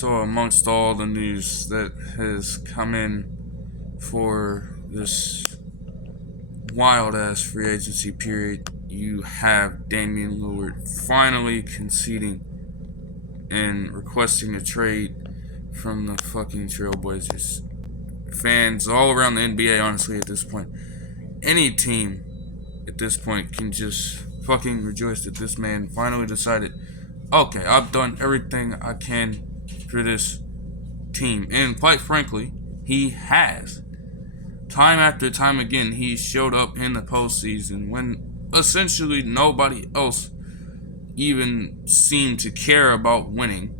So, amongst all the news that has come in for this wild ass free agency period, you have Damian Lillard finally conceding and requesting a trade from the fucking Trailblazers. Fans all around the NBA, honestly, at this point, any team at this point can just fucking rejoice that this man finally decided, okay, I've done everything I can for this team. And quite frankly, he has. Time after time again, he showed up in the postseason when essentially nobody else even seemed to care about winning.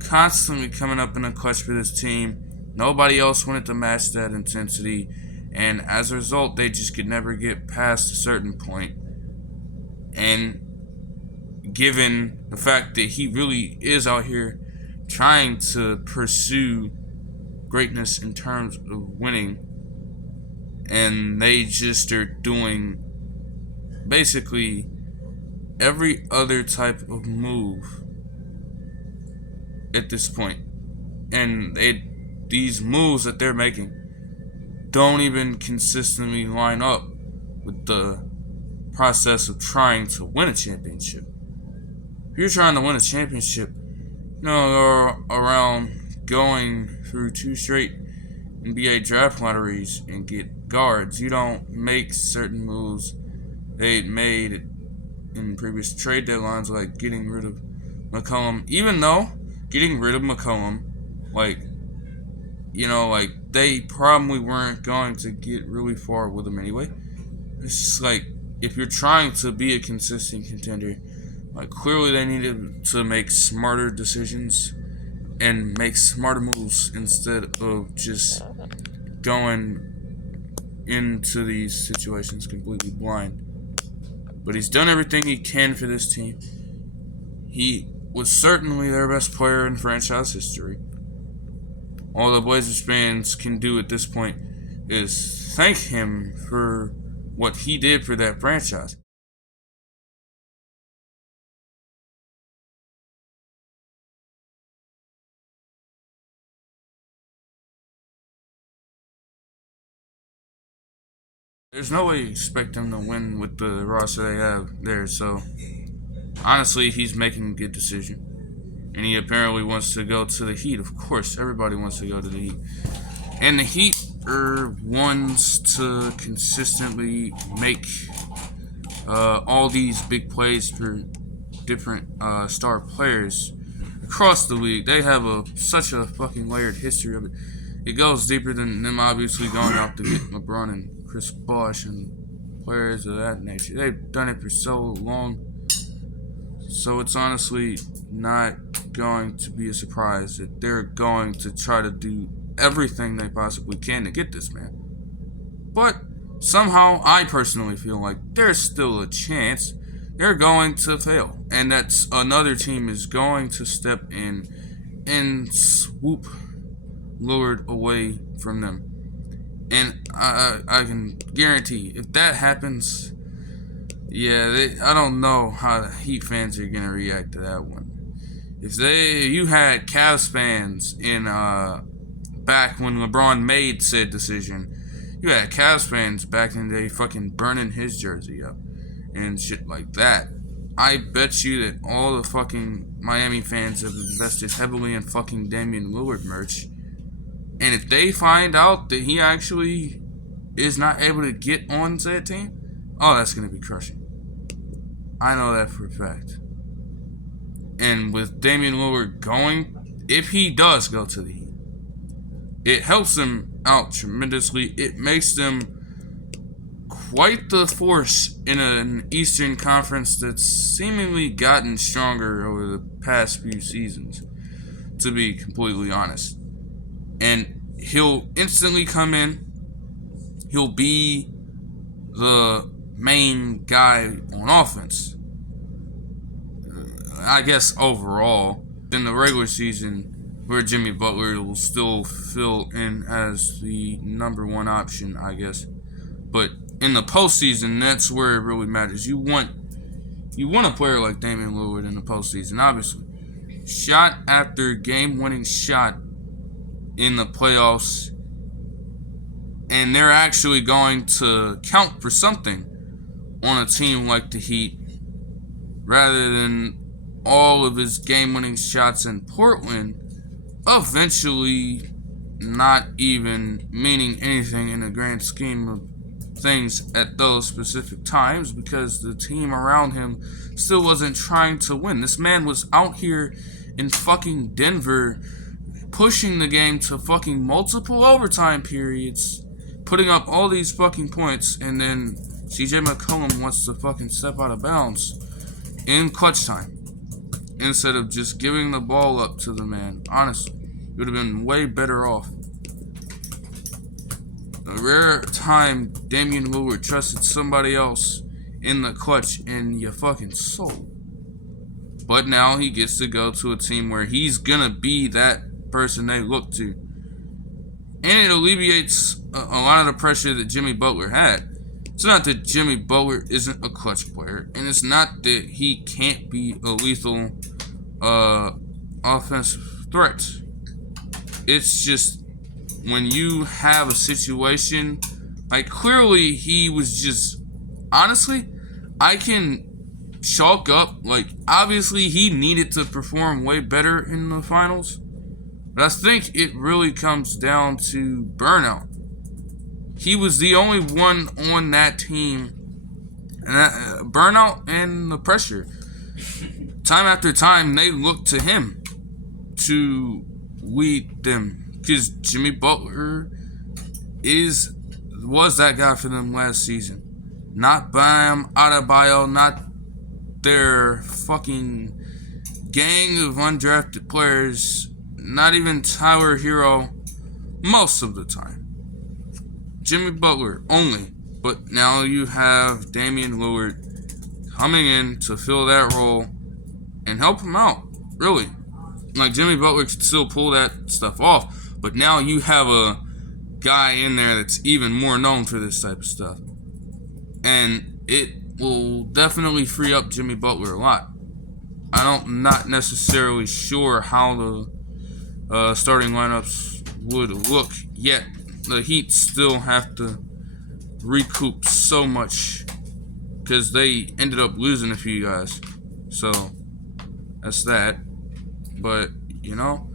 Constantly coming up in the clutch for this team. Nobody else wanted to match that intensity. And as a result, they just could never get past a certain point. And given the fact that he really is out here trying to pursue greatness in terms of winning, and they just are doing basically every other type of move at this point, and these moves that they're making don't even consistently line up with the process of trying to win a championship. If you're trying to win a championship, you're around going through 2 straight NBA draft lotteries and get guards. You don't make certain moves they they in previous trade deadlines, like getting rid of McCollum. Even though getting rid of McCollum, they probably weren't going to get really far with him anyway. It's just like, if you're trying to be a consistent contender, clearly they needed to make smarter decisions and make smarter moves instead of just going into these situations completely blind. But he's done everything he can for this team. He was certainly their best player in franchise history. All the Blazers fans can do at this point is thank him for what he did for that franchise. There's no way you expect them to win with the roster they have there, so honestly, he's making a good decision. And he apparently wants to go to the Heat. Of course, everybody wants to go to the Heat. And the Heat are ones to consistently make all these big plays for different star players across the league. They have such a fucking layered history of it. It goes deeper than them obviously going out to get LeBron and Chris Bosh and players of that nature. They've done it for so long. So it's honestly not going to be a surprise that they're going to try to do everything they possibly can to get this man. But somehow, I personally feel like there's still a chance they're going to fail. And that's another team is going to step in and swoop Lillard away from them. And I can guarantee if that happens, I don't know how the Heat fans are going to react to that one. If you had Cavs fans in back when LeBron made said decision, you had Cavs fans back in the day fucking burning his jersey up and shit like that. I bet you that all the fucking Miami fans have invested heavily in fucking Damian Lillard merch. And if they find out that he actually is not able to get on said team, that's going to be crushing. I know that for a fact. And with Damian Lillard going, if he does go to the Heat, it helps them out tremendously. It makes them quite the force in an Eastern Conference that's seemingly gotten stronger over the past few seasons, to be completely honest. And he'll instantly come in. He'll be the main guy on offense. I guess overall, in the regular season, where Jimmy Butler will still fill in as the number one option, I guess. But in the postseason, that's where it really matters. You want a player like Damian Lillard in the postseason, obviously. shot after game-winning shot in the playoffs, and they're actually going to count for something on a team like the Heat, rather than all of his game-winning shots in Portland eventually not even meaning anything in the grand scheme of things at those specific times, because the team around him still wasn't trying to win. This man was out here in fucking Denver pushing the game to fucking multiple overtime periods, putting up all these fucking points, and then CJ McCollum wants to fucking step out of bounds in clutch time instead of just giving the ball up to the man. Honestly, you would have been way better off. A rare time Damian Lillard trusted somebody else in the clutch, and you fucking sold. But now he gets to go to a team where he's gonna be that person they look to. And it alleviates a lot of the pressure that Jimmy Butler had. It's not that Jimmy Butler isn't a clutch player, and it's not that he can't be a lethal offensive threat. It's just when you have a situation, like clearly he was just, honestly, I can chalk up, like obviously he needed to perform way better in the finals, but I think it really comes down to burnout. He was the only one on that team, and that burnout and the pressure. Time after time, they looked to him to lead them, because Jimmy Butler was that guy for them last season. Not Bam Adebayo, not their fucking gang of undrafted players, not even Tyler Hero, most of the time. Jimmy Butler only. But now you have Damian Lillard coming in to fill that role and help him out, really. Like, Jimmy Butler could still pull that stuff off, but now you have a guy in there that's even more known for this type of stuff. And it will definitely free up Jimmy Butler a lot. I'm not necessarily sure how the starting lineups would look yet. The Heat still have to recoup so much because they ended up losing a few guys. So that's that. But, you know,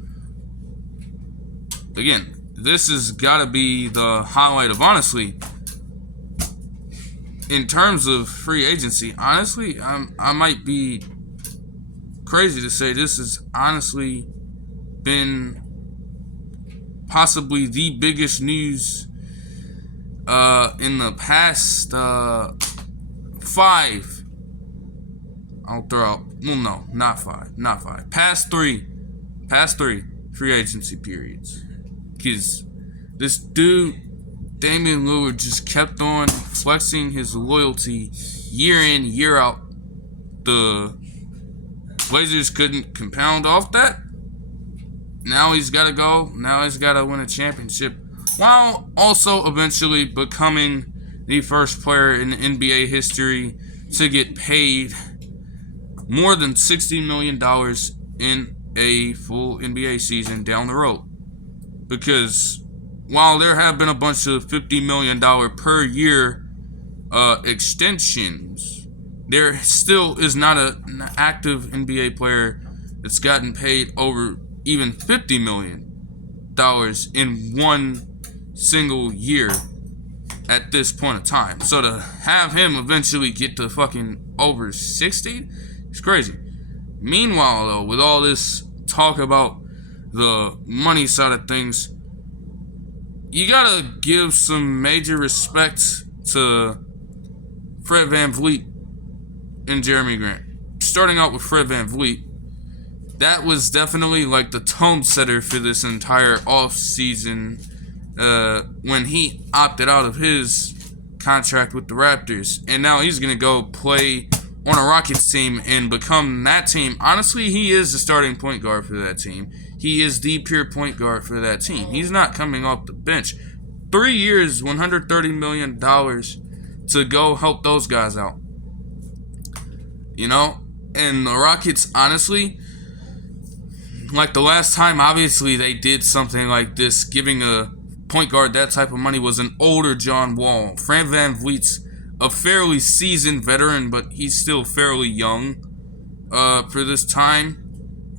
again, this has got to be the highlight of, honestly, in terms of free agency, honestly, I might be crazy to say this has honestly been possibly the biggest news in the past 5. I'll throw out, well, no, not five. Past three free agency periods. Because this dude, Damian Lillard, just kept on flexing his loyalty year in, year out. The Blazers couldn't compound off that. Now he's got to go. Now he's got to win a championship, while also eventually becoming the first player in NBA history to get paid more than $60 million in a full NBA season down the road. Because while there have been a bunch of $50 million per year extensions, there still is not an active NBA player that's gotten paid over even $50 million in one single year at this point in time. So to have him eventually get to fucking over 60, it's crazy. Meanwhile, though, with all this talk about the money side of things, you gotta give some major respect to Fred VanVleet and Jeremy Grant. Starting out with Fred VanVleet, that was definitely like the tone setter for this entire offseason when he opted out of his contract with the Raptors. And now he's going to go play on a Rockets team and become that team. Honestly, he is the starting point guard for that team. He is the pure point guard for that team. He's not coming off the bench. 3 years, $130 million to go help those guys out. You know? And the Rockets, honestly, like the last time, obviously, they did something like this, giving a point guard that type of money, was an older John Wall. Fred VanVleet's a fairly seasoned veteran, but he's still fairly young for this time.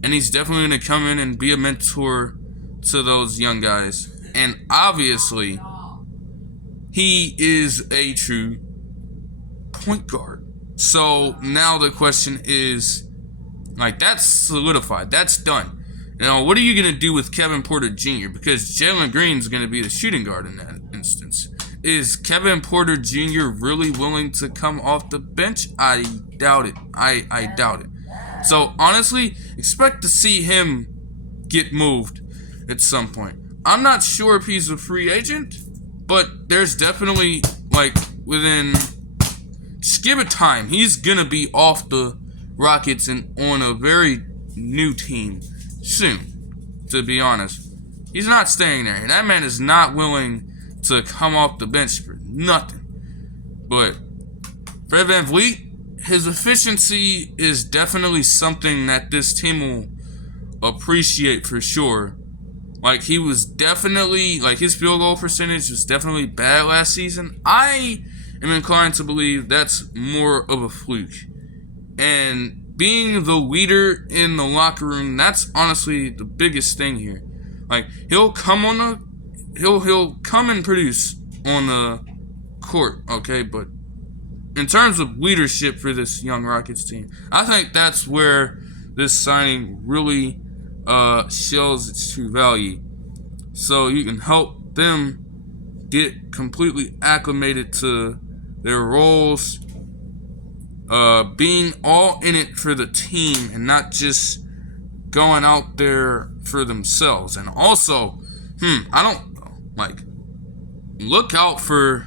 And he's definitely going to come in and be a mentor to those young guys. And obviously, he is a true point guard. So now the question is, like, that's solidified. That's done. Now, what are you going to do with Kevin Porter Jr.? Because Jalen Green's going to be the shooting guard in that instance. Is Kevin Porter Jr. really willing to come off the bench? I doubt it. I doubt it. So, honestly, expect to see him get moved at some point. I'm not sure if he's a free agent, but there's definitely, like, within... just give it time. He's going to be off the Rockets and on a very new team soon, to be honest. He's not staying there. That man is not willing to come off the bench for nothing. But Fred VanVleet, his efficiency is definitely something that this team will appreciate for sure. Like, he was definitely, like, his field goal percentage was definitely bad last season. I am inclined to believe that's more of a fluke. And being the leader in the locker room, that's honestly the biggest thing here. Like, he'll come and produce on the court, okay? But in terms of leadership for this young Rockets team, I think that's where this signing really shows its true value. So you can help them get completely acclimated to their roles, being all in it for the team and not just going out there for themselves. And also, I don't know, like, look out for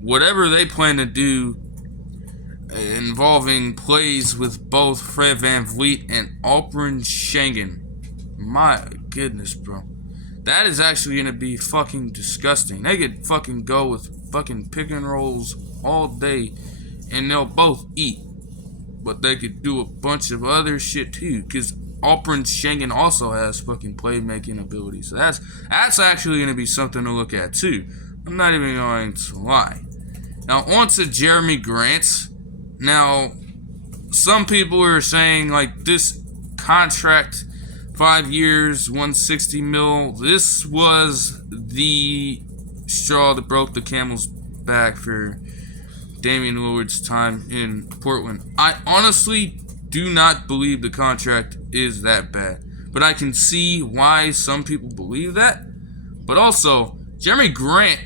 whatever they plan to do involving plays with both Fred VanVleet and Alperen Sengun. My goodness, bro. That is actually going to be fucking disgusting. They could fucking go with fucking pick and rolls all day and they'll both eat. But they could do a bunch of other shit too, because Alperen Sengun also has fucking playmaking ability. So that's actually going to be something to look at too. I'm not even going to lie. Now on to Jeremy Grant. Now, some people are saying, like, this contract, 5 years, $160 million, this was the straw that broke the camel's back for Damian Lillard's time in Portland. I honestly do not believe the contract is that bad, but I can see why some people believe that. But also, Jeremy Grant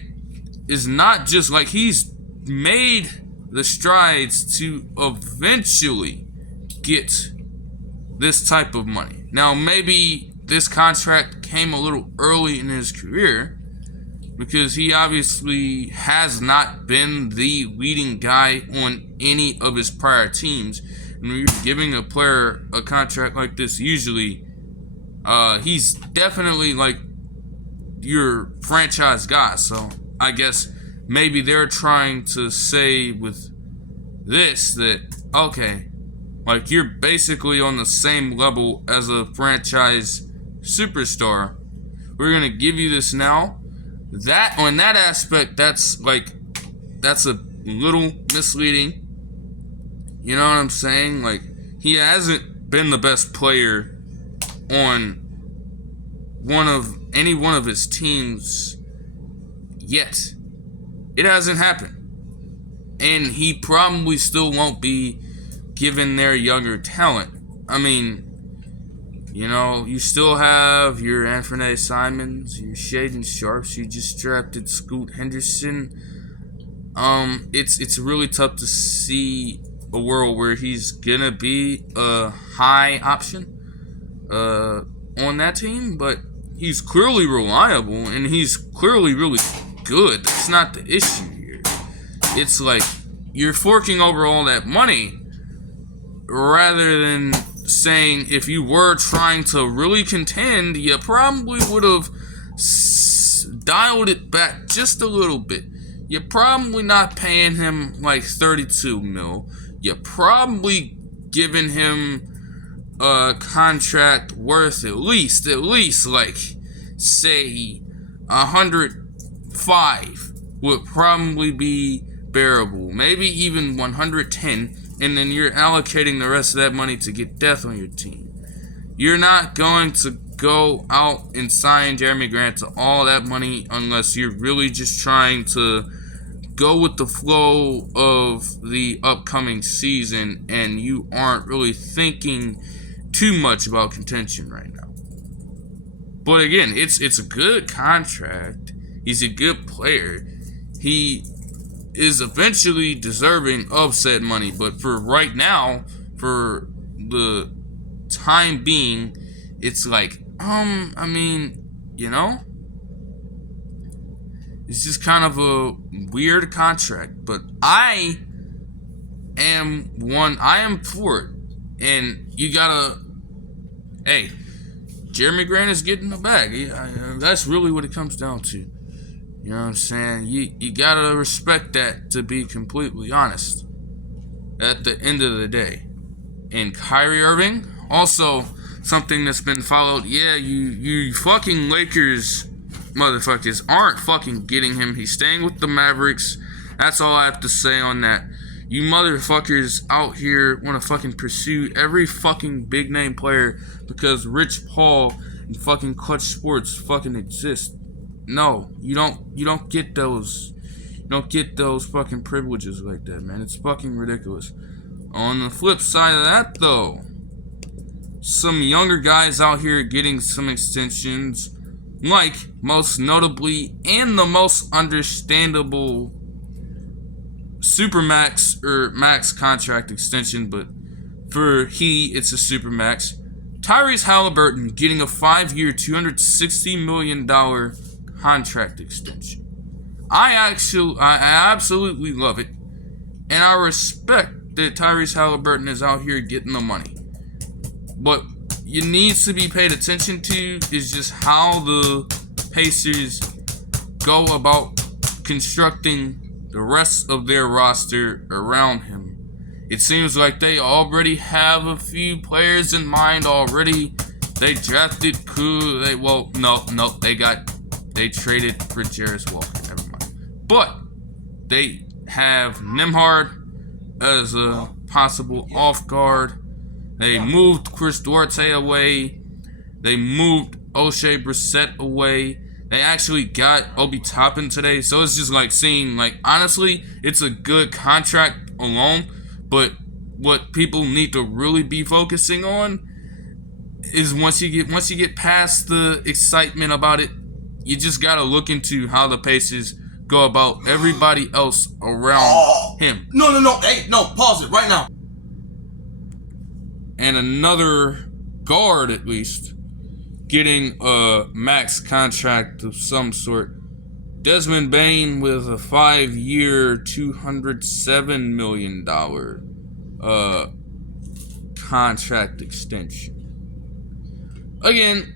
is not just, like, he's made the strides to eventually get this type of money. Now, maybe this contract came a little early in his career because he obviously has not been the leading guy on any of his prior teams. And when you're giving a player a contract like this, usually he's definitely like your franchise guy. So I guess maybe they're trying to say with this that, okay, like, you're basically on the same level as a franchise superstar. We're going to give you this now. That, on that aspect, that's a little misleading. You know what I'm saying? Like, he hasn't been the best player on any one of his teams yet. It hasn't happened. And he probably still won't be given their younger talent. I mean, you know, you still have your Anthony Simons, your Shaden Sharps, you just drafted Scoot Henderson. It's really tough to see a world where he's gonna be a high option on that team, but he's clearly reliable and he's clearly really good. That's not the issue here. It's like you're forking over all that money rather than saying if you were trying to really contend, you probably would have dialed it back just a little bit. You're probably not paying him like $32 million. You're probably giving him a contract worth at least like, say, 105 would probably be bearable. Maybe even 110, and then you're allocating the rest of that money to get depth on your team. You're not going to go out and sign Jeremy Grant to all that money unless you're really just trying to go with the flow of the upcoming season and you aren't really thinking too much about contention right now. But again, it's a good contract. He's a good player. He is eventually deserving of said money, but for right now, for the time being, it's like, it's just kind of a weird contract, but I am for it. And you gotta, hey, Jeremy Grant is getting the bag. That's really what it comes down to. You know what I'm saying? You gotta respect that, to be completely honest, at the end of the day. And Kyrie Irving, also something that's been followed. Yeah, you fucking Lakers motherfuckers aren't fucking getting him. He's staying with the Mavericks. That's all I have to say on that. You motherfuckers out here want to fucking pursue every fucking big name player because Rich Paul and fucking Clutch Sports fucking exist. No, you don't get those. You don't get those fucking privileges like that, man. It's fucking ridiculous. On the flip side of that, though, some younger guys out here getting some extensions, like, most notably, and the most understandable supermax or max contract extension, but for it's a supermax. Tyrese Haliburton getting a 5-year, $260 million contract extension. I absolutely love it, and I respect that Tyrese Haliburton is out here getting the money. What you needs to be paid attention to is just how the Pacers go about constructing the rest of their roster around him. It seems like they already have a few players in mind already. They drafted they traded for Jarris Walker. Never mind. But they have Nembhard as a possible off guard. They moved Chris Duarte away. They moved O'Shea Brissett away. They actually got Obi Toppin today. So it's just like seeing, like, honestly, it's a good contract alone. But what people need to really be focusing on is once you get past the excitement about it, you just gotta look into how the Pacers go about everybody else around him. No. Hey, no, pause it right now. And another guard, at least, getting a max contract of some sort. Desmond Bane with a 5-year, $207 million contract extension. Again,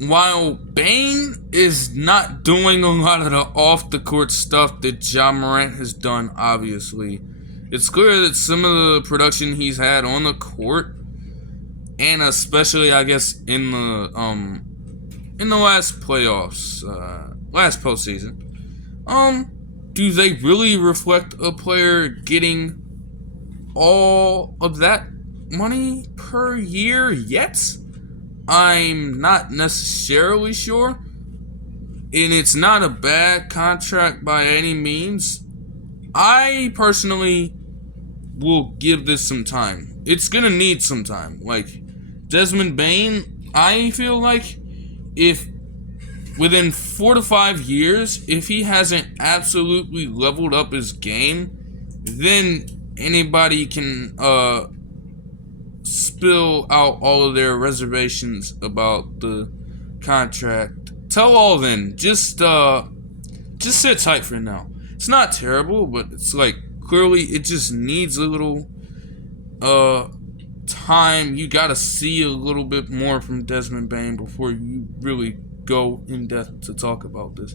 while Bane is not doing a lot of the off-the-court stuff that Ja Morant has done, obviously, it's clear that some of the production he's had on the court, and especially, I guess, in the last playoffs, last postseason, do they really reflect a player getting all of that money per year yet? I'm not necessarily sure, and it's not a bad contract by any means. I personally will give this some time. It's gonna need some time. Like, Desmond Bane, I feel like if within 4 to 5 years, if he hasn't absolutely leveled up his game, then anybody can spill out all of their reservations about the contract. Tell all then. Just sit tight for now. It's not terrible, but it's like clearly it just needs a little time. You gotta see a little bit more from Desmond Bane before you really go in depth to talk about this.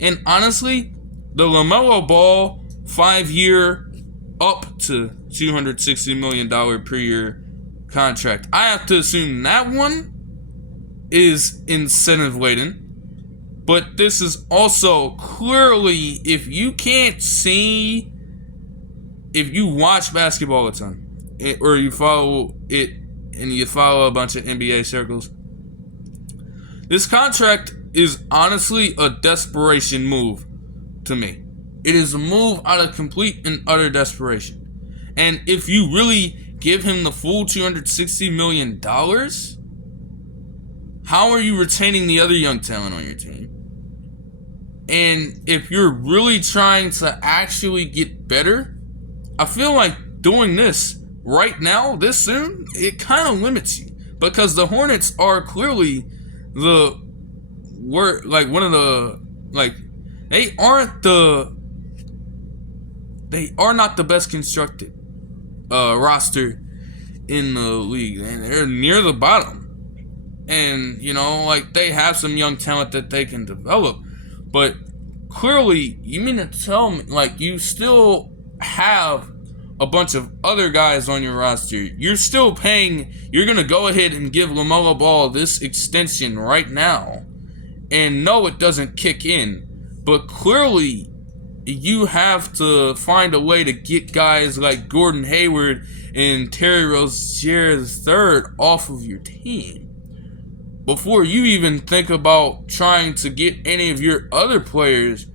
And honestly, the Lamelo Ball 5-year up to $260 million per year contract. I have to assume that one is incentive laden. But this is also clearly, if you watch basketball a ton, or you follow it and you follow a bunch of NBA circles, this contract is honestly a desperation move to me. It is a move out of complete and utter desperation. And if you really give him the full $260 million, how are you retaining the other young talent on your team? And if you're really trying to actually get better, I feel like doing this right now, this soon, it kind of limits you. Because the Hornets are clearly they are not the best constructed roster in the league, and they're near the bottom. And they have some young talent that they can develop, but clearly, you mean to tell me you still have a bunch of other guys on your roster? You're still paying. You're gonna go ahead and give Lamelo Ball this extension right now, and no, it doesn't kick in. But clearly, you have to find a way to get guys like Gordon Hayward and Terry Rozier III off of your team before you even think about trying to get any of your other players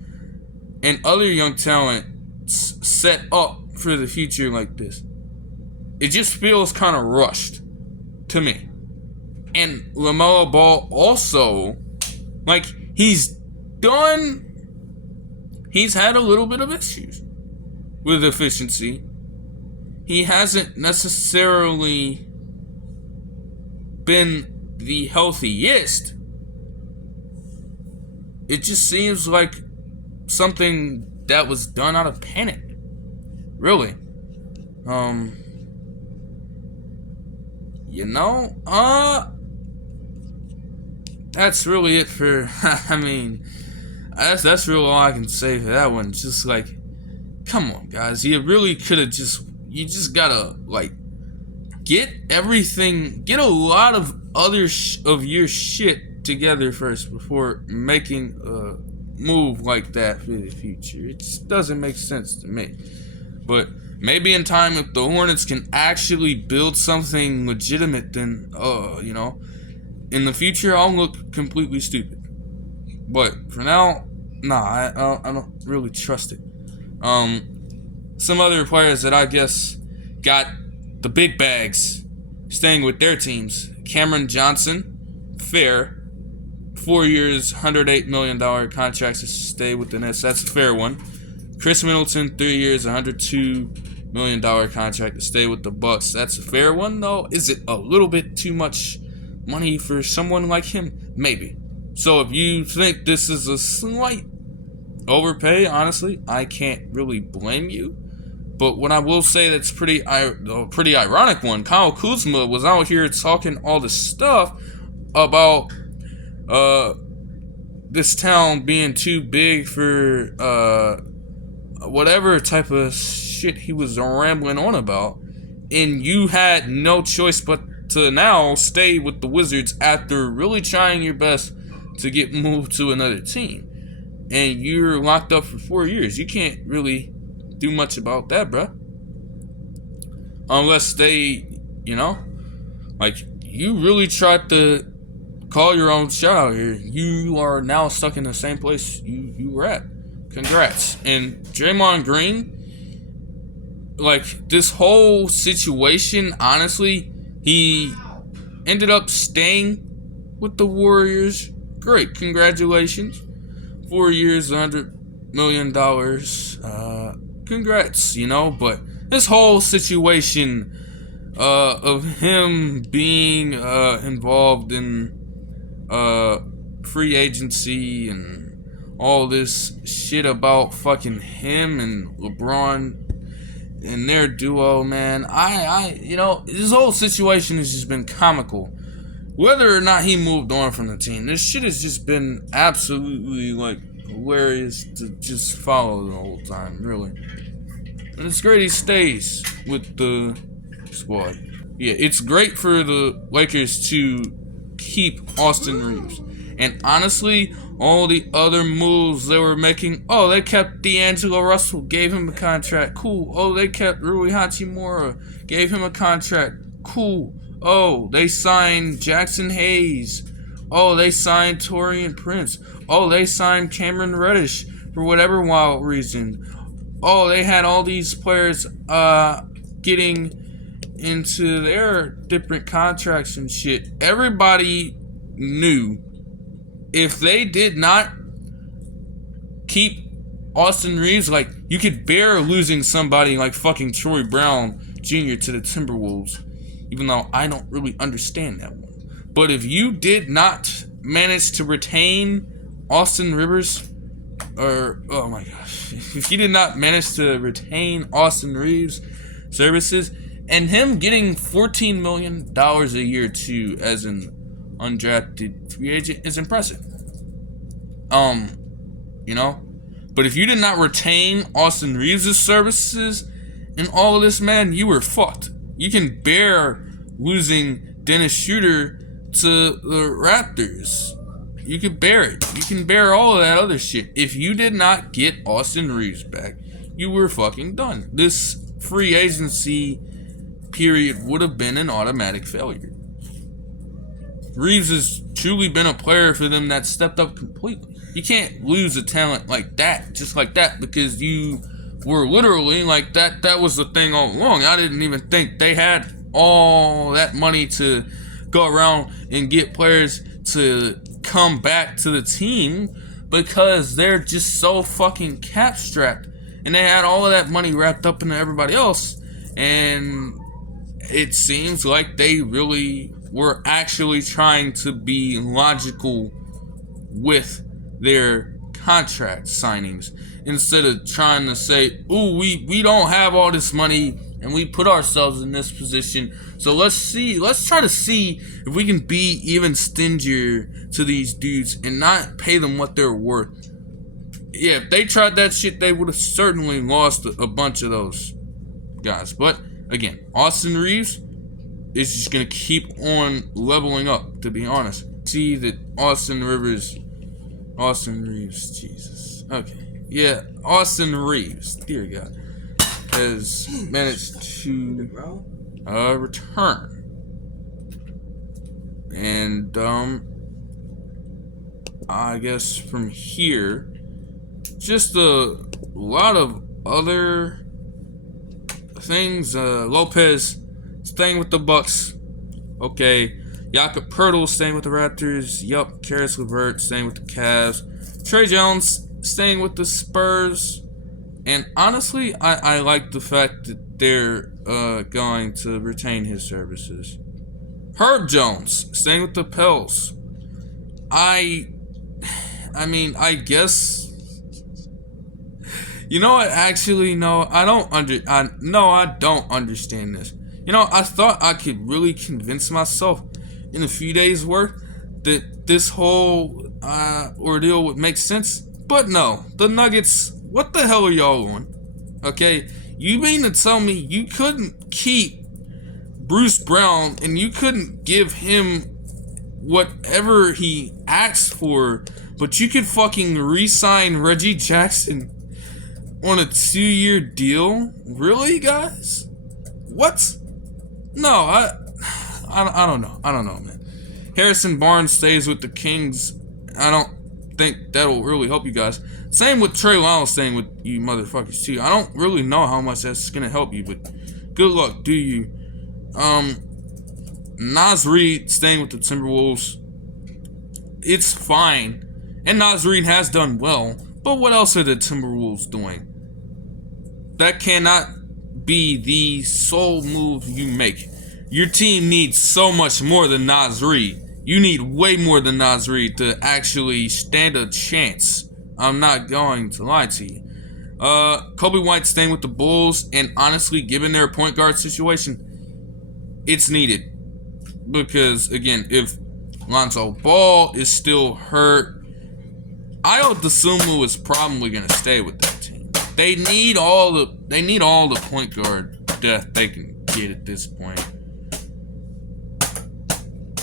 and other young talent set up for the future like this. It just feels kind of rushed to me. And LaMelo Ball also, he's had a little bit of issues with efficiency. He hasn't necessarily been the healthiest. It just seems like something that was done out of panic. Really. That's really it for, that's really all I can say for that one. Just come on, guys. You really could have you just gotta, get a lot of other of your shit together first before making a move like that for the future. It just doesn't make sense to me. But maybe in time, if the Hornets can actually build something legitimate, then, in the future, I'll look completely stupid. But for now, I don't really trust it. Some other players that I guess got the big bags staying with their teams. Cameron Johnson, fair. 4 years, $108 million contracts to stay with the Nets. That's a fair one. Chris Middleton, 3 years, $102 million contract to stay with the Bucks. That's a fair one, though. Is it a little bit too much money for someone like him? Maybe. So if you think this is a slight overpay, honestly, I can't really blame you. But what I will say that's pretty ironic one, Kyle Kuzma was out here talking all this stuff about this town being too big for whatever type of shit he was rambling on about, and you had no choice but to now stay with the Wizards after really trying your best to get moved to another team, and you're locked up for 4 years. You can't really do much about that, bruh. Unless they, you really tried to call your own shot out here. You are now stuck in the same place you were at. Congrats. And Draymond Green, this whole situation, honestly, he ended up staying with the Warriors. Great. Congratulations. 4 years, $100 million. Congrats, but this whole situation of him being involved in free agency and all this shit about fucking him and LeBron and their duo, man, this whole situation has just been comical. Whether or not he moved on from the team, this shit has just been absolutely hilarious to just follow the whole time, really. And it's great he stays with the squad. Yeah, it's great for the Lakers to keep Austin Reaves. And honestly, all the other moves they were making, oh, they kept D'Angelo Russell, gave him a contract, cool. Oh, they kept Rui Hachimura, gave him a contract, cool. Oh, they signed Jackson Hayes. Oh, they signed Taurean Prince. Oh, they signed Cameron Reddish for whatever wild reason. Oh, they had all these players getting into their different contracts and shit. Everybody knew if they did not keep Austin Reaves, like, you could bear losing somebody like fucking Troy Brown Jr. to the Timberwolves, even though I don't really understand that one. But if you did not manage to retain Austin Rivers, or, oh my gosh, if you did not manage to retain Austin Reaves' services, and him getting $14 million a year too as an undrafted free agent is impressive. You know? But if you did not retain Austin Reaves' services in all of this, man, you were fucked. You can bear losing Dennis Schroeder to the Raptors. You could bear it. You can bear all of that other shit. If you did not get Austin Reaves back, you were fucking done. This free agency period would have been an automatic failure. Reaves has truly been a player for them that stepped up completely. You can't lose a talent like that, just like that, because you were literally like that. That was the thing all along. I didn't even think they had all that money to go around and get players to come back to the team, because they're just so fucking cap strapped, and they had all of that money wrapped up into everybody else. And it seems like they really were actually trying to be logical with their contract signings, instead of trying to say, ooh, we don't have all this money and we put ourselves in this position, so let's try to see if we can be even stingier to these dudes and not pay them what they're worth. Yeah, if they tried that shit, they would have certainly lost a bunch of those guys. But again, Austin Reaves is just going to keep on leveling up, to be honest. See that Austin Reaves, Jesus. Okay. Yeah, Austin Reaves, dear God, has managed to return. And, I guess from here, just a lot of other things. Lopez staying with the Bucks. Okay. Jakob Poeltl staying with the Raptors. Yup. Caris LeVert staying with the Cavs. Trey Jones staying with the Spurs. And honestly, I like the fact that they're going to retain his services. Herb Jones staying with the Pels. I mean, I guess. You know what? Actually, no. I don't understand this. You know, I thought I could really convince myself in a few days' work that this whole ordeal would make sense. But no, the Nuggets, what the hell are y'all on? Okay, you mean to tell me you couldn't keep Bruce Brown and you couldn't give him whatever he asked for, but you could fucking re-sign Reggie Jackson on a 2-year deal? Really, guys? What? No, I don't know. I don't know, man. Harrison Barnes stays with the Kings. I don't think that'll really help you guys. Same with Trey Lyles staying with you motherfuckers too. I don't really know how much that's gonna help you, but good luck, do you? Naz Reid staying with the Timberwolves. It's fine. And Naz Reid has done well. But what else are the Timberwolves doing? That cannot be the sole move you make. Your team needs so much more than Naz Reid. You need way more than Naz Reid to actually stand a chance. I'm not going to lie to you. Kobe White staying with the Bulls, and honestly, given their point guard situation, it's needed. Because, again, if Lonzo Ball is still hurt, Ayo Dosunmu is probably going to stay with that team. They need all the point guard depth they can get at this point.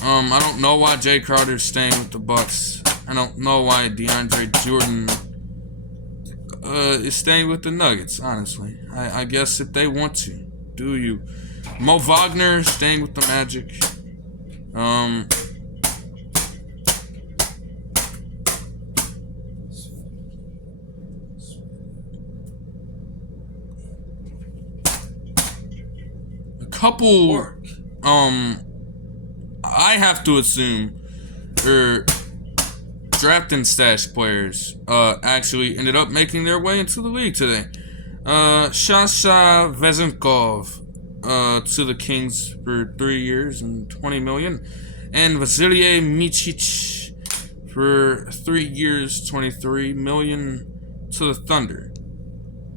I don't know why Jay Crowder's staying with the Bucks. I don't know why DeAndre Jordan is staying with the Nuggets, honestly. I guess if they want to. Do you? Mo Wagner staying with the Magic. A couple, I have to assume, draft and stash players actually ended up making their way into the league today. Sasha Vezenkov to the Kings for 3 years and $20 million, and Vasilije Micic for 3 years, $23 million to the Thunder.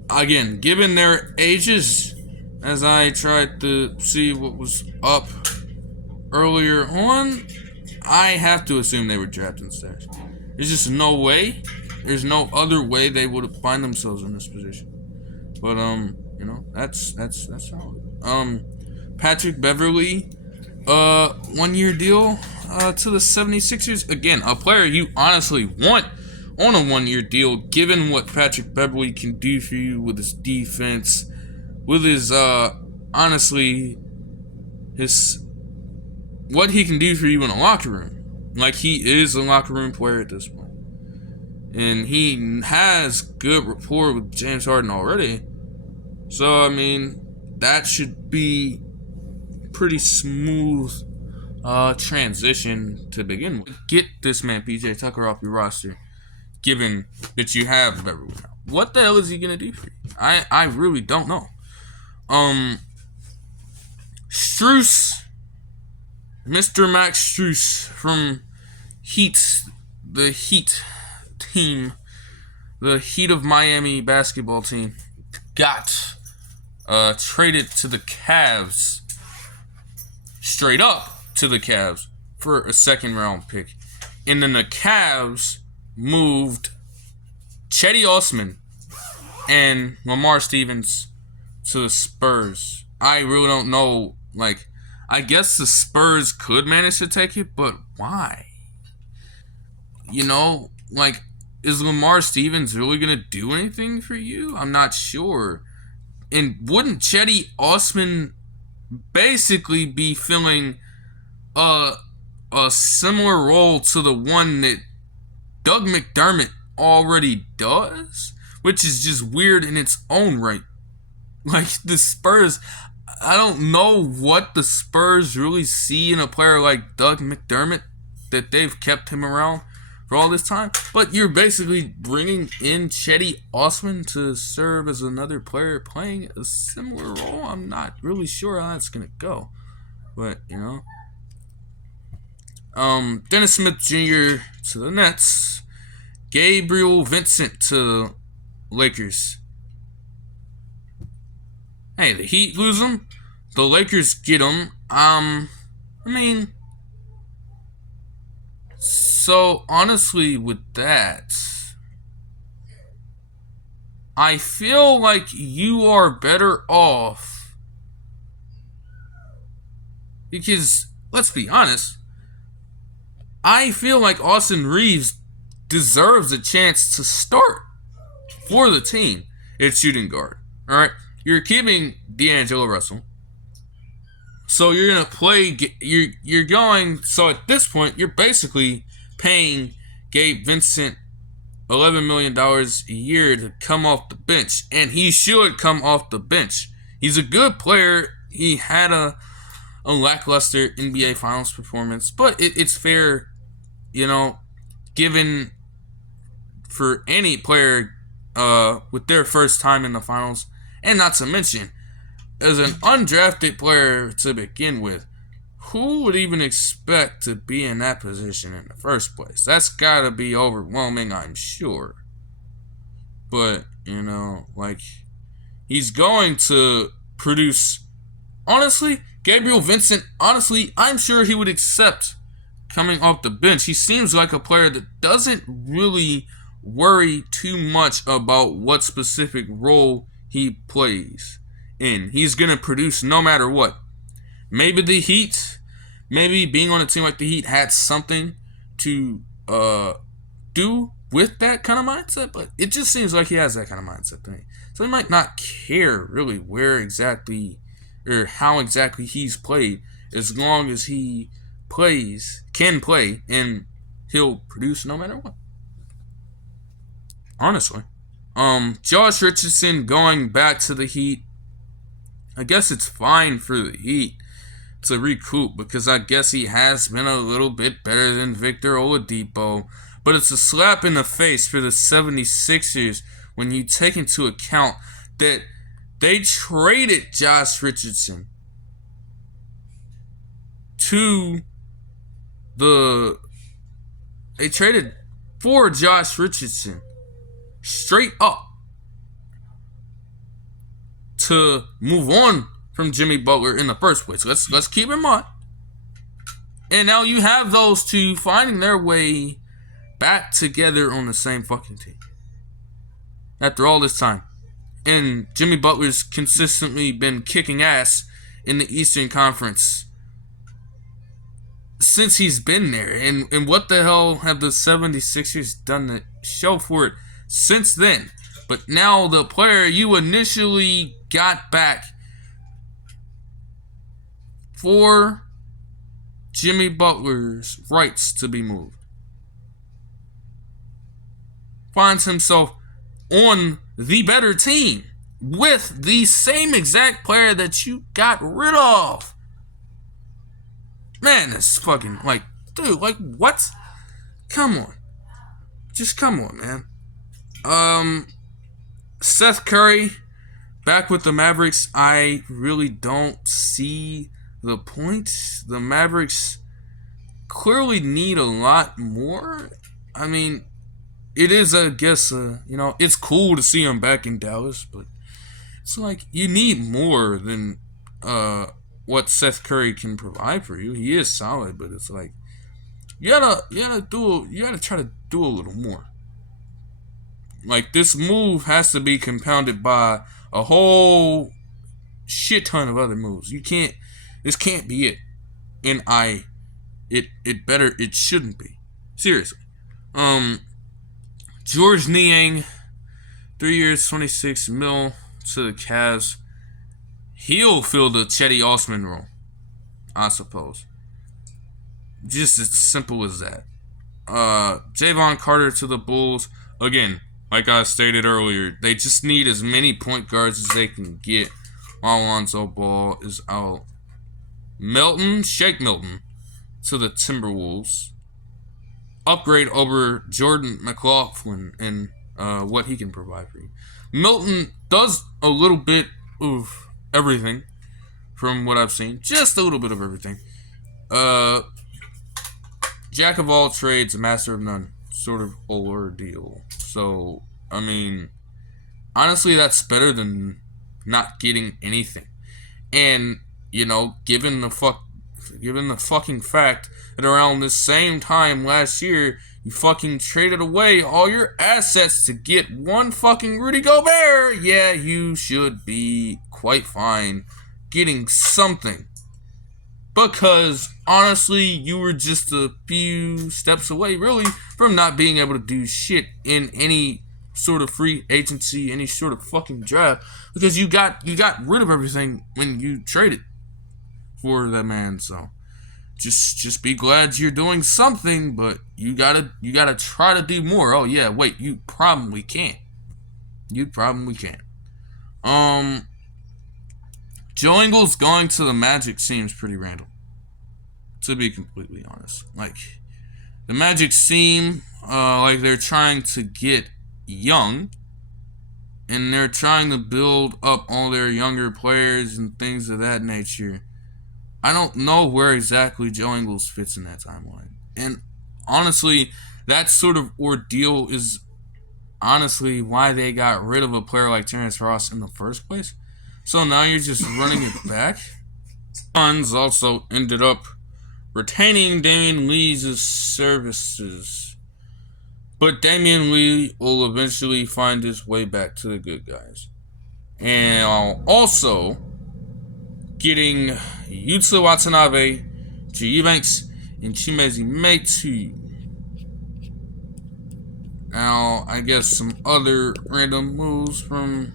Again, given their ages, as I tried to see what was up earlier on, I have to assume they were drafted and stashed. There's just no way. There's no other way they would find themselves in this position. But that's solid. Patrick Beverley, 1 year deal to the 76ers. Again, a player you honestly want on a 1 year deal, given what Patrick Beverley can do for you with his defense, with his honestly what he can do for you in a locker room. Like, he is a locker room player at this point. And he has good rapport with James Harden already. So, I mean, that should be pretty smooth transition to begin with. Get this man, PJ Tucker, off your roster, given that you have Beverley. What the hell is he going to do for you? I really don't know. Strus, Mr. Max Strus from the Heat team, the Heat of Miami basketball team, got traded to the Cavs, straight up to the Cavs for a second round pick. And then the Cavs moved Cedi Osman and Lamar Stevens to the Spurs. I really don't know, like, I guess the Spurs could manage to take it, but why? You know, like, is Lamar Stevens really going to do anything for you? I'm not sure. And wouldn't Cedi Osman basically be filling a similar role to the one that Doug McDermott already does? Which is just weird in its own right. Like, the Spurs, I don't know what the Spurs really see in a player like Doug McDermott that they've kept him around for all this time. But you're basically bringing in Cedi Osman to serve as another player playing a similar role. I'm not really sure how that's going to go. But, Dennis Smith Jr. to the Nets. Gabriel Vincent to Lakers. Hey, the Heat lose him. The Lakers get him. So honestly with that, I feel like you are better off because, let's be honest, I feel like Austin Reaves deserves a chance to start for the team at shooting guard. Alright? You're keeping D'Angelo Russell. So you're going to play, so at this point, you're basically paying Gabe Vincent $11 million a year to come off the bench. And he should come off the bench. He's a good player. He had a lackluster NBA Finals performance. But it's fair, given for any player with their first time in the Finals. And not to mention, as an undrafted player to begin with, who would even expect to be in that position in the first place? That's got to be overwhelming, I'm sure. But, he's going to produce. Honestly, Gabriel Vincent, I'm sure he would accept coming off the bench. He seems like a player that doesn't really worry too much about what specific role he plays in. He's going to produce no matter what. Maybe the Heat, maybe being on a team like the Heat had something to do with that kind of mindset, but it just seems like he has that kind of mindset to me. So he might not care really where exactly or how exactly he's played, as long as he can play, and he'll produce no matter what. Honestly. Josh Richardson going back to the Heat, I guess it's fine for the Heat to recoup, because I guess he has been a little bit better than Victor Oladipo, but it's a slap in the face for the 76ers when you take into account that they traded Josh Richardson they traded for Josh Richardson straight up to move on from Jimmy Butler in the first place. Let's keep in mind. And now you have those two finding their way back together on the same fucking team after all this time. And Jimmy Butler's consistently been kicking ass in the Eastern Conference since he's been there. And what the hell have the 76ers done to show for it since then? But now the player you initially got back for Jimmy Butler's rights to be moved finds himself on the better team with the same exact player that you got rid of. Man, that's fucking, like, dude, like, what? Come on. Just come on, man. Seth Curry back with the Mavericks. I really don't see the point. The Mavericks clearly need a lot more. I mean, it is, I guess, it's cool to see him back in Dallas, but it's like you need more than what Seth Curry can provide for you. He is solid, but it's like you gotta try to do a little more. Like, this move has to be compounded by a whole shit ton of other moves. This can't be it. And it shouldn't be. Seriously. George Niang, 3 years, $26 million to the Cavs. He'll fill the Chetty Osman role, I suppose. Just as simple as that. Javon Carter to the Bulls. Again, like I stated earlier, they just need as many point guards as they can get while Lonzo Ball is out. Shake Milton to the Timberwolves. Upgrade over Jordan McLaughlin and what he can provide for you. Milton does a little bit of everything from what I've seen. Just a little bit of everything. Jack of all trades, master of none sort of ordeal. So, I mean, honestly, that's better than not getting anything. And, given the fucking fact that around this same time last year, you fucking traded away all your assets to get one fucking Rudy Gobert, yeah, you should be quite fine getting something. Because, honestly, you were just a few steps away, really, from not being able to do shit in any sort of free agency, any sort of fucking draft. Because you got rid of everything when you traded for that man, so just be glad you're doing something, but you gotta try to do more. Oh yeah, wait, you probably can't. Joe Ingles going to the Magic seems pretty random, to be completely honest. Like, the Magic seem like they're trying to get young, and they're trying to build up all their younger players and things of that nature. I don't know where exactly Joe Ingles fits in that timeline. And honestly, that sort of ordeal is honestly why they got rid of a player like Terrence Ross in the first place. So now you're just running it back. Suns also ended up retaining Damian Lee's services. But Damian Lee will eventually find his way back to the good guys. And also getting Yuta Watanabe G. Eubanks, and Chimezi Metu. Now, I guess some other random moves from,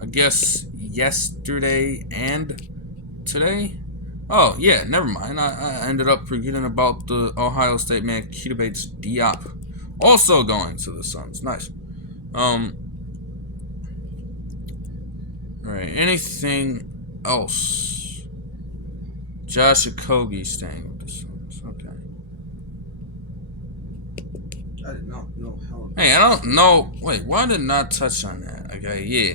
I guess yesterday and today. Oh, yeah, never mind. I ended up forgetting about the Ohio State man, Keita Bates Diop. Also going to the Suns. Nice. Alright, anything else? Josh Okogie staying with the Suns. Okay. I did not know how. Hey, I don't know. Wait, why did not touch on that? Okay, yeah.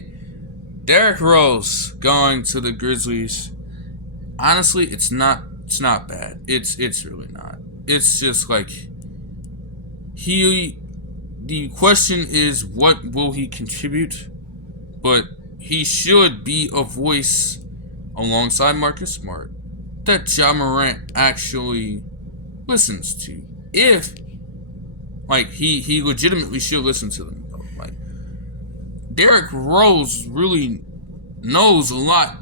Derrick Rose going to the Grizzlies. Honestly, it's not bad. It's really not. It's just like the question is, what will he contribute? But he should be a voice alongside Marcus Smart that Ja Morant actually listens to. If he legitimately should listen to them, though. Like, Derrick Rose really knows a lot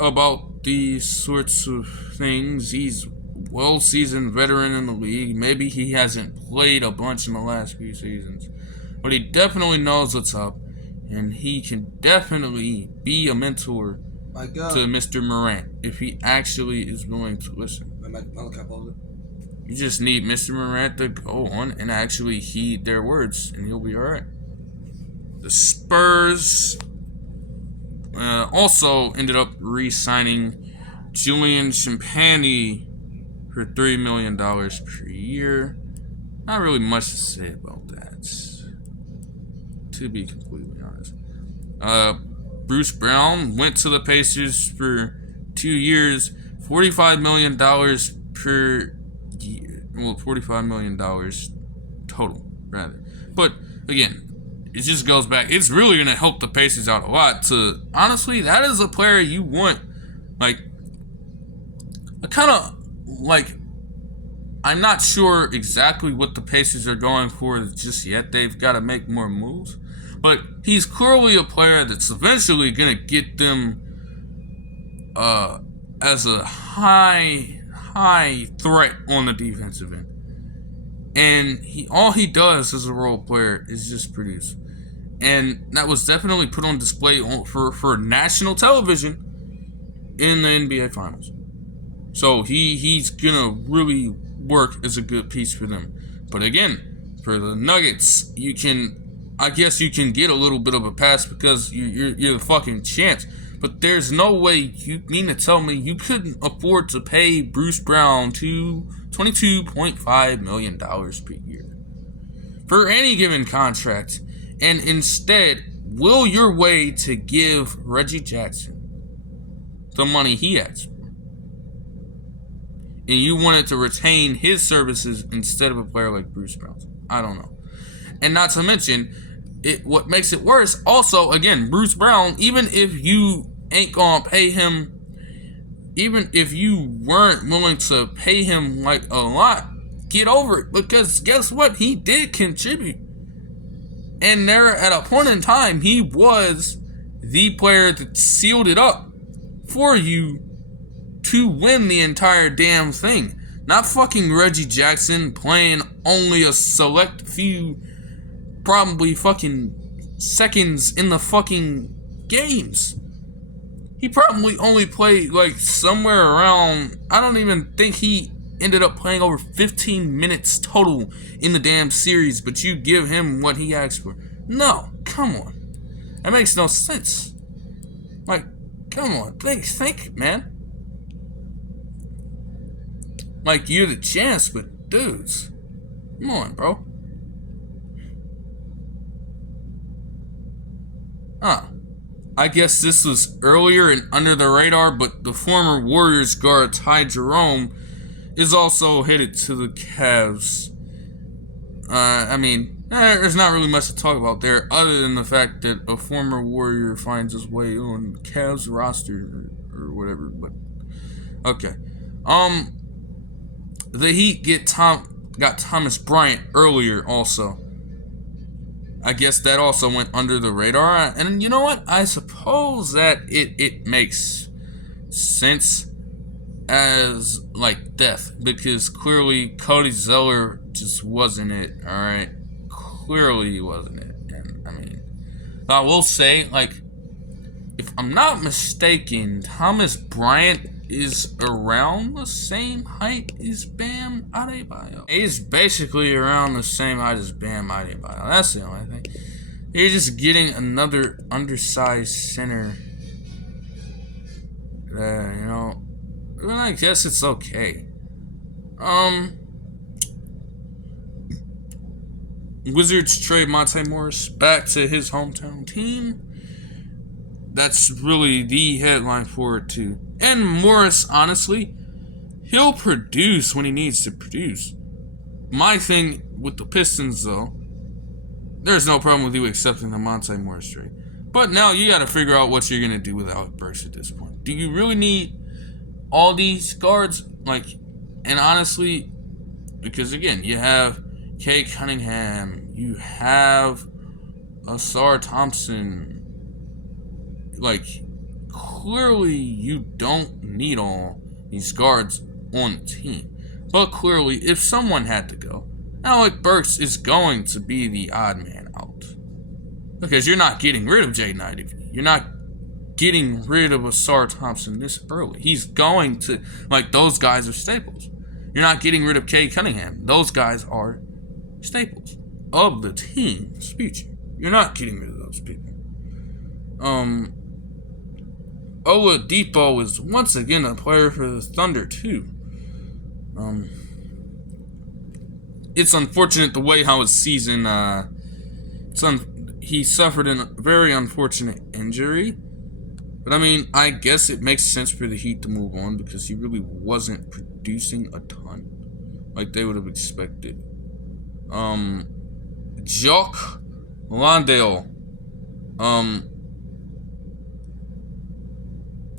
about these sorts of things. He's well-seasoned veteran in the league. Maybe he hasn't played a bunch in the last few seasons, but he definitely knows what's up, and he can definitely be a mentor to Mr. Morant if he actually is willing to listen. You just need Mr. Morant to go on and actually heed their words, and you'll be alright. The Spurs also ended up re-signing Julian Champagnie for $3 million per year. Not really much to say about that, to be completely honest. Bruce Brown went to the Pacers for 2 years, $45 million per year. Well, $45 million total, rather. But, again, it just goes back. It's really going to help the Pacers out a lot to, honestly, that is a player you want. Like, I'm not sure exactly what the Pacers are going for just yet. They've got to make more moves. But he's clearly a player that's eventually going to get them as a high threat on the defensive end. And all he does as a role player is just produce. And that was definitely put on display for national television in the NBA Finals. So he's going to really work as a good piece for them. But again, for the Nuggets, I guess you can get a little bit of a pass because you're the fucking champs. But there's no way you mean to tell me you couldn't afford to pay Bruce Brown $22.5 million per year for any given contract, and instead will your way to give Reggie Jackson the money he asked for, and you wanted to retain his services instead of a player like Bruce Brown? I don't know. And not to mention, what makes it worse, also, again, Bruce Brown, even if you ain't gonna pay him, even if you weren't willing to pay him like a lot, get over it, because guess what? He did contribute. And there, at a point in time, he was the player that sealed it up for you to win the entire damn thing. Not fucking Reggie Jackson playing only a select few, probably fucking seconds in the fucking games. He probably only played like somewhere around, I don't even think he ended up playing over 15 minutes total in the damn series, but you give him what he asked for. No, come on. That makes no sense. Like, come on, think, man. Like, you're the chance, but dudes, come on, bro. I guess this was earlier and under the radar, but the former Warriors guard Ty Jerome is also headed to the Cavs. There's not really much to talk about there other than the fact that a former Warrior finds his way on the Cavs roster or whatever, but okay. The Heat got Thomas Bryant earlier also. I guess that also went under the radar. And you know what? I suppose that it makes sense. as like death, because clearly Cody Zeller just wasn't it. All right, clearly he wasn't it. And I mean, I will say, like, if I'm not mistaken, Thomas Bryant is around the same height as Bam Adebayo. He's basically around the same height as Bam Adebayo. That's the only thing. You're just getting another undersized center. You know, well, I guess it's okay. Wizards trade Monte Morris back to his hometown team. That's really the headline for it too. And Morris, honestly, he'll produce when he needs to produce. My thing with the Pistons, though, there's no problem with you accepting the Monte Morris trade. But now you got to figure out what you're going to do with Alec Burks at this point. Do you really need all these guards? Like, and honestly, because again, you have Kay Cunningham, you have Asar Thompson. Like, clearly you don't need all these guards on the team. But clearly, if someone had to go, Alec Burks is going to be the odd man out. Because you're not getting rid of Jaden Ivey. You're not getting rid of Asar Thompson this early. He's going to, like, those guys are staples. You're not getting rid of Kay Cunningham. Those guys are staples of the team's future. You're not getting rid of those people. Oladipo is once again a player for the Thunder too. It's unfortunate the way how his season. He suffered a very unfortunate injury, but I mean, I guess it makes sense for the Heat to move on because he really wasn't producing a ton like they would have expected. Jock Landale,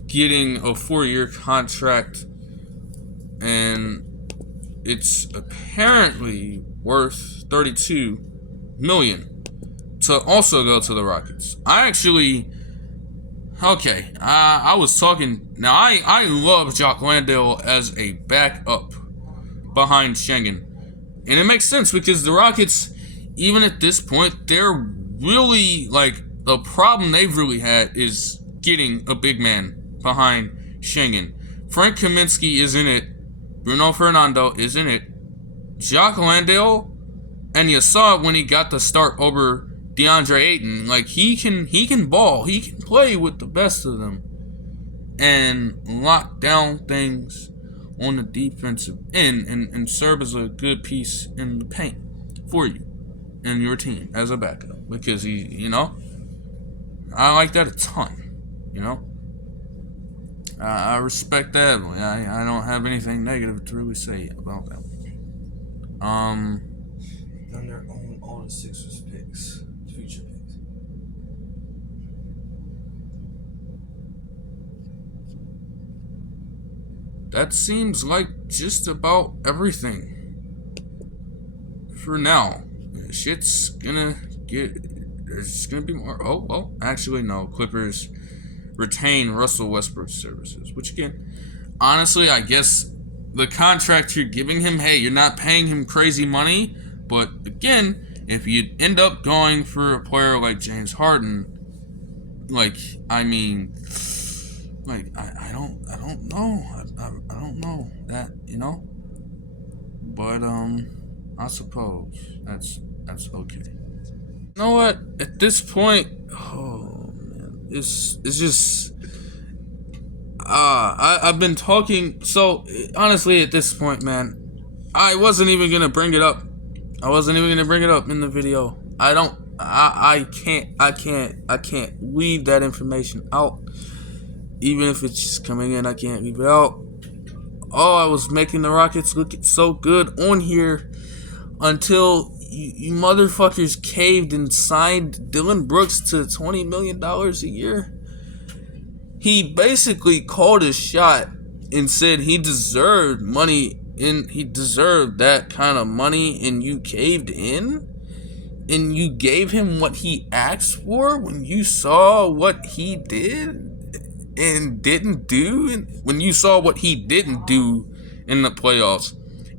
getting a 4-year contract, and it's apparently worth $32 million to also go to the Rockets. I was talking. Now I love Jock Landale as a backup behind Sengun, and it makes sense because the Rockets, even at this point, they're really like the problem they've really had is getting a big man behind Sengun. Frank Kaminsky is in it. Bruno Fernando is in it. Jock Landale, and you saw it when he got the start over DeAndre Ayton. Like, he can ball. He can play with the best of them and lock down things on the defensive end and serve as a good piece in the paint for you and your team as a backup. Because I like that a ton, I respect that. I don't have anything negative to really say about that. Thunder own all the Sixers picks, future picks. That seems like just about everything for now. Shit's gonna get. There's gonna be more. Oh well, actually no. Clippers retain Russell Westbrook's services, which again, honestly, I guess the contract you're giving him, hey, you're not paying him crazy money, but again, if you end up going for a player like James Harden, I don't know, I don't know that, but I suppose that's okay. You know what? At this point, It's just I've been talking. So honestly, at this point, man, I wasn't even gonna bring it up. I wasn't even gonna bring it up in the video. I can't leave that information out. Even if it's just coming in, I can't leave it out. Oh, I was making the Rockets look so good on here until you motherfuckers caved and signed Dillon Brooks to $20 million a year. He basically called his shot and said he deserved money, and he deserved that kind of money, and you caved in? And you gave him what he asked for when you saw what he did? and didn't do, and when you saw what he didn't do in the playoffs,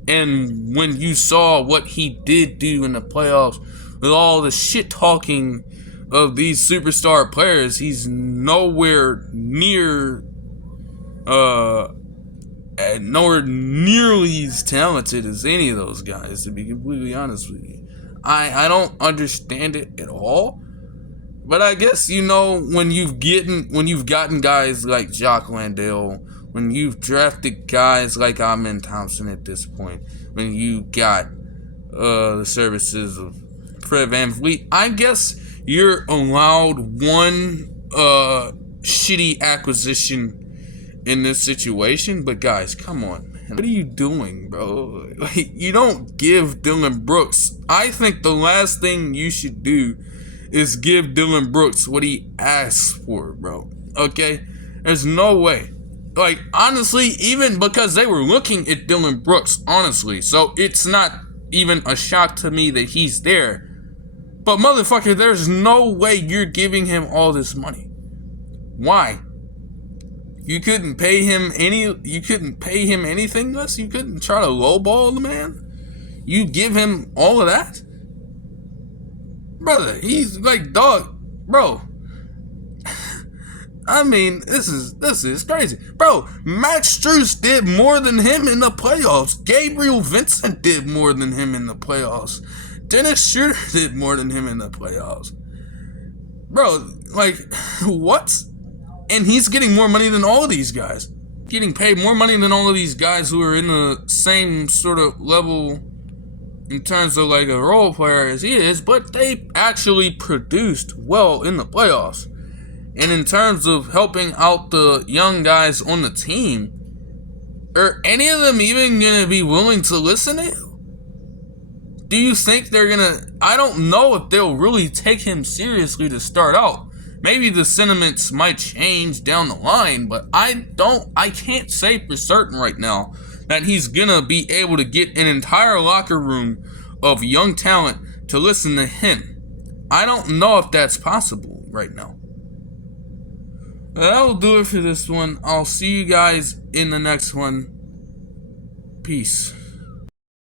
and when you saw what he did do in the playoffs with all the shit talking of these superstar players, he's nowhere nearly as talented as any of those guys, to be completely honest with you. I don't understand it at all. But I guess, you know, when you've gotten guys like Jock Landale, when you've drafted guys like Amen Thompson at this point, when you got the services of Fred VanVleet, I guess you're allowed one shitty acquisition in this situation. But guys, come on, man. What are you doing, bro? Like, you don't give Dillon Brooks. I think the last thing you should do is give Dillon Brooks what he asks for, bro. Okay? There's no way. Like, honestly, even because they were looking at Dillon Brooks, honestly. So it's not even a shock to me that he's there. But motherfucker, there's no way you're giving him all this money. Why? You couldn't pay him anything less? You couldn't try to lowball the man? You give him all of that? Brother, he's like, dog, bro. I mean, this is crazy. Bro, Max Strus did more than him in the playoffs. Gabriel Vincent did more than him in the playoffs. Dennis Schroeder did more than him in the playoffs. Bro, like, what? And he's getting more money than all of these guys. Getting paid more money than all of these guys who are in the same sort of level in terms of like a role player as he is, but they actually produced well in the playoffs. And in terms of helping out the young guys on the team, are any of them even going to be willing to listen to you? Do you think they're going to... I don't know if they'll really take him seriously to start out. Maybe the sentiments might change down the line, but I can't say for certain right now that he's gonna be able to get an entire locker room of young talent to listen to him. I don't know if that's possible right now. That'll do it for this one. I'll see you guys in the next one. Peace.